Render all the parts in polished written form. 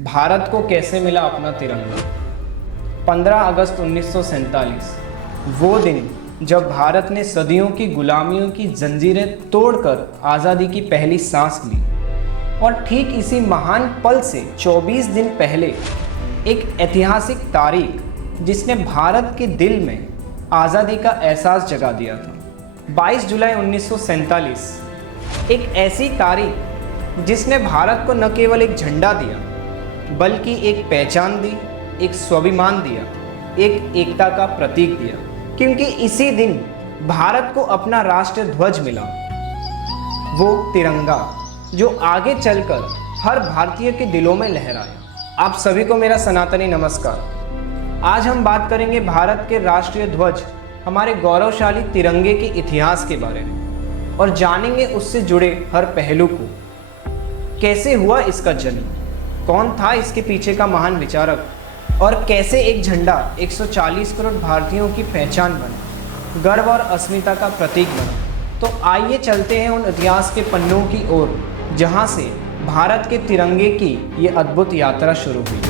भारत को कैसे मिला अपना तिरंगा। 15 अगस्त 1947 वो दिन जब भारत ने सदियों की गुलामियों की जंजीरें तोड़कर आज़ादी की पहली सांस ली। और ठीक इसी महान पल से 24 दिन पहले एक ऐतिहासिक तारीख जिसने भारत के दिल में आज़ादी का एहसास जगा दिया था। 22 जुलाई 1947 एक ऐसी तारीख जिसने भारत को न केवल एक झंडा दिया बल्कि एक पहचान दी, एक स्वाभिमान दिया, एक एकता का प्रतीक दिया। क्योंकि इसी दिन भारत को अपना राष्ट्रीय ध्वज मिला, वो तिरंगा जो आगे चलकर हर भारतीय के दिलों में लहराया। आप सभी को मेरा सनातनी नमस्कार। आज हम बात करेंगे भारत के राष्ट्रीय ध्वज, हमारे गौरवशाली तिरंगे के इतिहास के बारे में और जानेंगे उससे जुड़े हर पहलू को। कैसे हुआ इसका जन्म, कौन था इसके पीछे का महान विचारक और कैसे एक झंडा 140 करोड़ भारतीयों की पहचान बना, गर्व और अस्मिता का प्रतीक बना। तो आइए चलते हैं उन इतिहास के पन्नों की ओर जहां से भारत के तिरंगे की ये अद्भुत यात्रा शुरू हुई।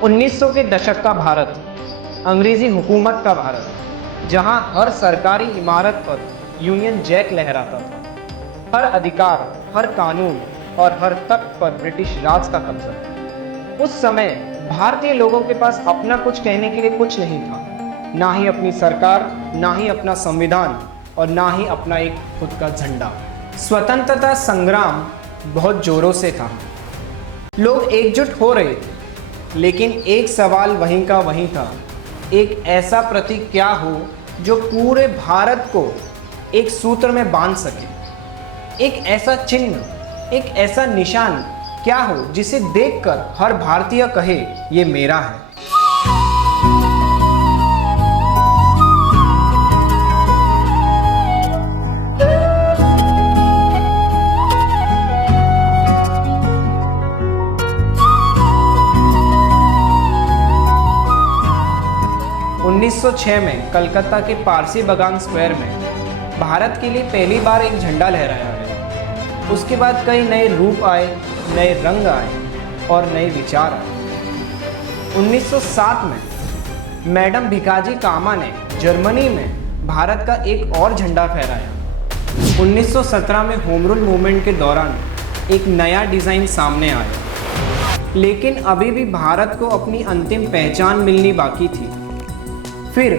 उन्नीस के दशक का भारत, अंग्रेजी हुकूमत का भारत, जहां हर सरकारी इमारत पर यूनियन जैक लहराता था। हर अधिकार, हर कानून और हर तख्त पर ब्रिटिश राज का कब्जा था। उस समय भारतीय लोगों के पास अपना कुछ कहने के लिए कुछ नहीं था, ना ही अपनी सरकार, ना ही अपना संविधान और ना ही अपना एक खुद का झंडा। स्वतंत्रता संग्राम बहुत जोरों से था, लोग एकजुट हो रहे थे, लेकिन एक सवाल वहीं का वहीं था, एक ऐसा प्रतीक क्या हो जो पूरे भारत को एक सूत्र में बांध सके। एक ऐसा चिन्ह, एक ऐसा निशान क्या हो जिसे देखकर हर भारतीय कहे ये मेरा है। 1906 में कलकत्ता के पारसी बागान स्क्वायर में भारत के लिए पहली बार एक झंडा लहराया गया। उसके बाद कई नए रूप आए, नए रंग आए और नए विचार आए। 1907 में मैडम भिकाजी कामा ने जर्मनी में भारत का एक और झंडा फहराया। 1917 में होम रूल मूवमेंट के दौरान एक नया डिज़ाइन सामने आया, लेकिन अभी भी भारत को अपनी अंतिम पहचान मिलनी बाकी थी। फिर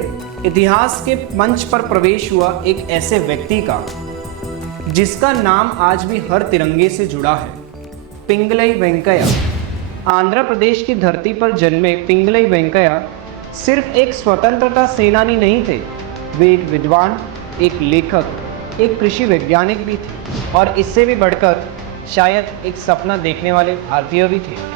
इतिहास के मंच पर प्रवेश हुआ एक ऐसे व्यक्ति का जिसका नाम आज भी हर तिरंगे से जुड़ा है, पिंगलई वेंकैया। आंध्र प्रदेश की धरती पर जन्मे पिंगलई वेंकैया सिर्फ एक स्वतंत्रता सेनानी नहीं थे, वे एक विद्वान, एक लेखक, एक कृषि वैज्ञानिक भी थे और इससे भी बढ़कर शायद एक सपना देखने वाले भारतीय भी थे।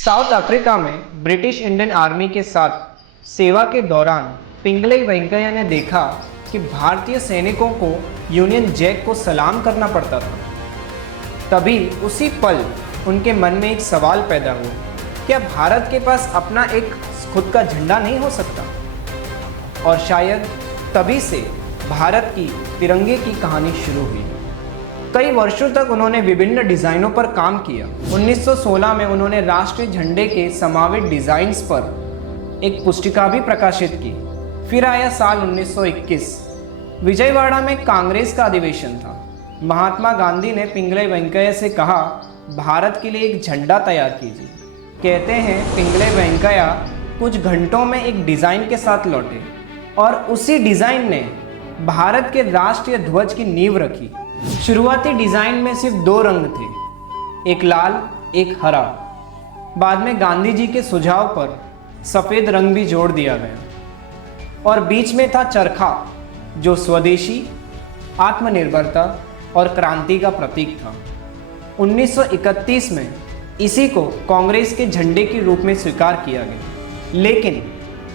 साउथ अफ्रीका में ब्रिटिश इंडियन आर्मी के साथ सेवा के दौरान पिंगलई वेंकैया ने देखा कि भारतीय सैनिकों को यूनियन जैक को सलाम करना पड़ता था। तभी उसी पल उनके मन में एक सवाल पैदा हुआ, क्या भारत के पास अपना एक खुद का झंडा नहीं हो सकता? और शायद तभी से भारत की तिरंगे की कहानी शुरू हुई। कई वर्षों तक उन्होंने विभिन्न डिज़ाइनों पर काम किया। 1916 में उन्होंने राष्ट्रीय झंडे के समावित डिज़ाइंस पर एक पुस्तिका भी प्रकाशित की। फिर आया साल 1921। विजयवाड़ा में कांग्रेस का अधिवेशन था। महात्मा गांधी ने पिंगलई वेंकैया से कहा, भारत के लिए एक झंडा तैयार कीजिए। कहते हैं पिंगलई वेंकैया कुछ घंटों में एक डिज़ाइन के साथ लौटे और उसी डिज़ाइन ने भारत के राष्ट्रीय ध्वज की नींव रखी। शुरुआती डिज़ाइन में सिर्फ 2 रंग थे, एक लाल, एक हरा। बाद में गांधी जी के सुझाव पर सफ़ेद रंग भी जोड़ दिया गया और बीच में था चरखा, जो स्वदेशी, आत्मनिर्भरता और क्रांति का प्रतीक था। 1931 में इसी को कांग्रेस के झंडे के रूप में स्वीकार किया गया, लेकिन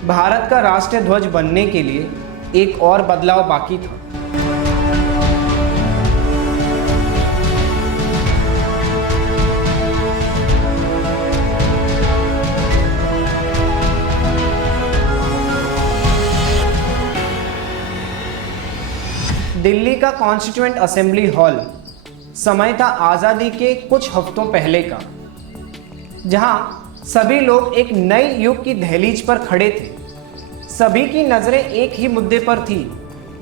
भारत का राष्ट्रीय ध्वज बनने के लिए एक और बदलाव बाकी था। दिल्ली का कॉन्स्टिट्यूएंट असेंबली हॉल समय था आज़ादी के कुछ हफ्तों पहले का, जहां सभी लोग एक नए युग की दहलीज पर खड़े थे। सभी की नज़रें एक ही मुद्दे पर थी,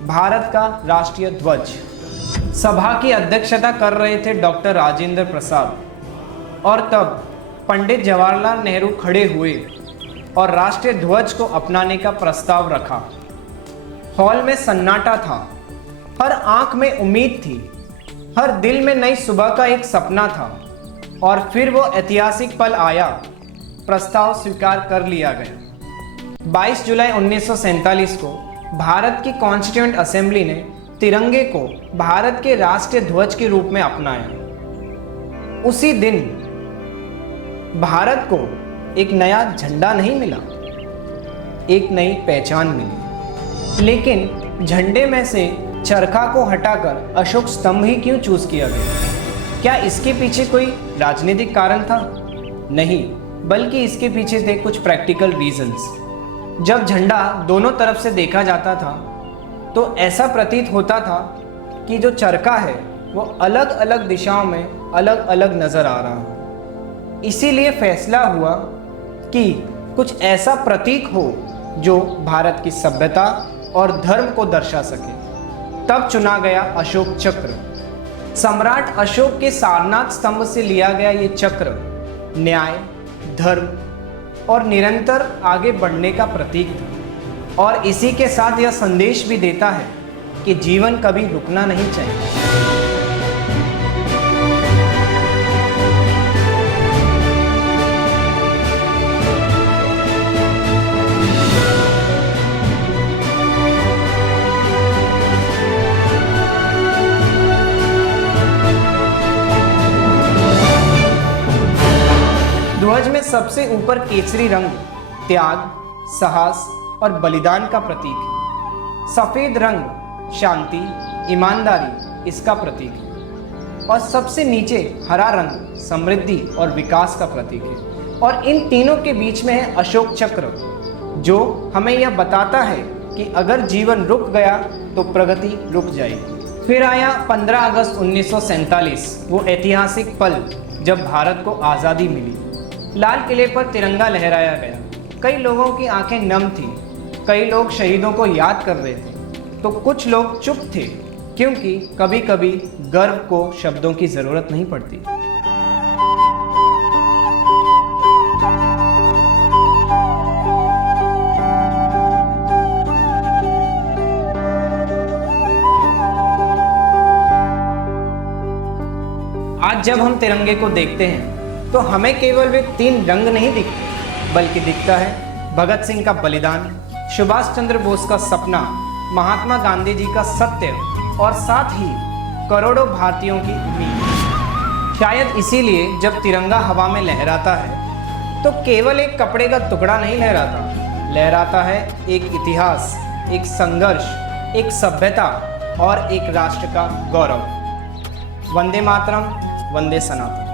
भारत का राष्ट्रीय ध्वज। सभा की अध्यक्षता कर रहे थे डॉक्टर राजेंद्र प्रसाद, और तब पंडित जवाहरलाल नेहरू खड़े हुए और राष्ट्रीय ध्वज को अपनाने का प्रस्ताव रखा। हॉल में सन्नाटा था, हर आंख में उम्मीद थी, हर दिल में नई सुबह का एक सपना था। और फिर वो ऐतिहासिक पल आया, प्रस्ताव स्वीकार कर लिया गया। 22 जुलाई 1947 को भारत की कॉन्स्टिट्यूएंट असेंबली ने तिरंगे को भारत के राष्ट्रीय ध्वज के रूप में अपनाया। उसी दिन भारत को एक नया झंडा नहीं मिला, एक नई पहचान मिली। लेकिन झंडे में से चरखा को हटाकर अशोक स्तंभ ही क्यों चूज किया गया? क्या इसके पीछे कोई राजनीतिक कारण था? नहीं, बल्कि इसके पीछे थे कुछ प्रैक्टिकल रीजंस। जब झंडा दोनों तरफ से देखा जाता था तो ऐसा प्रतीत होता था कि जो चरखा है वो अलग अलग दिशाओं में अलग अलग नजर आ रहा है। इसीलिए फैसला हुआ कि कुछ ऐसा प्रतीक हो जो भारत की सभ्यता और धर्म को दर्शा सके। तब चुना गया अशोक चक्र। सम्राट अशोक के सारनाथ स्तंभ से लिया गया ये चक्र न्याय, धर्म और निरंतर आगे बढ़ने का प्रतीक था, और इसी के साथ यह संदेश भी देता है कि जीवन कभी रुकना नहीं चाहिए। ध्वज में सबसे ऊपर केसरी रंग त्याग, साहस और बलिदान का प्रतीक है। सफेद रंग शांति, ईमानदारी इसका प्रतीक है, और सबसे नीचे हरा रंग समृद्धि और विकास का प्रतीक है। और इन तीनों के बीच में है अशोक चक्र, जो हमें यह बताता है कि अगर जीवन रुक गया तो प्रगति रुक जाएगी। फिर आया 15 अगस्त 1947, वो ऐतिहासिक पल जब भारत को आज़ादी मिली। लाल किले पर तिरंगा लहराया गया। कई लोगों की आंखें नम थीं, कई लोग शहीदों को याद कर रहे थे, तो कुछ लोग चुप थे, क्योंकि कभी कभी गर्व को शब्दों की ज़रूरत नहीं पड़ती। आज जब हम तिरंगे को देखते हैं तो हमें केवल वे 3 रंग नहीं दिखते, बल्कि दिखता है भगत सिंह का बलिदान, सुभाष चंद्र बोस का सपना, महात्मा गांधी जी का सत्य, और साथ ही करोड़ों भारतीयों की उम्मीद। शायद इसीलिए जब तिरंगा हवा में लहराता है तो केवल एक कपड़े का टुकड़ा नहीं लहराता है एक इतिहास, एक संघर्ष, एक सभ्यता और एक राष्ट्र का गौरव। वंदे मातरम, वंदे सनातन।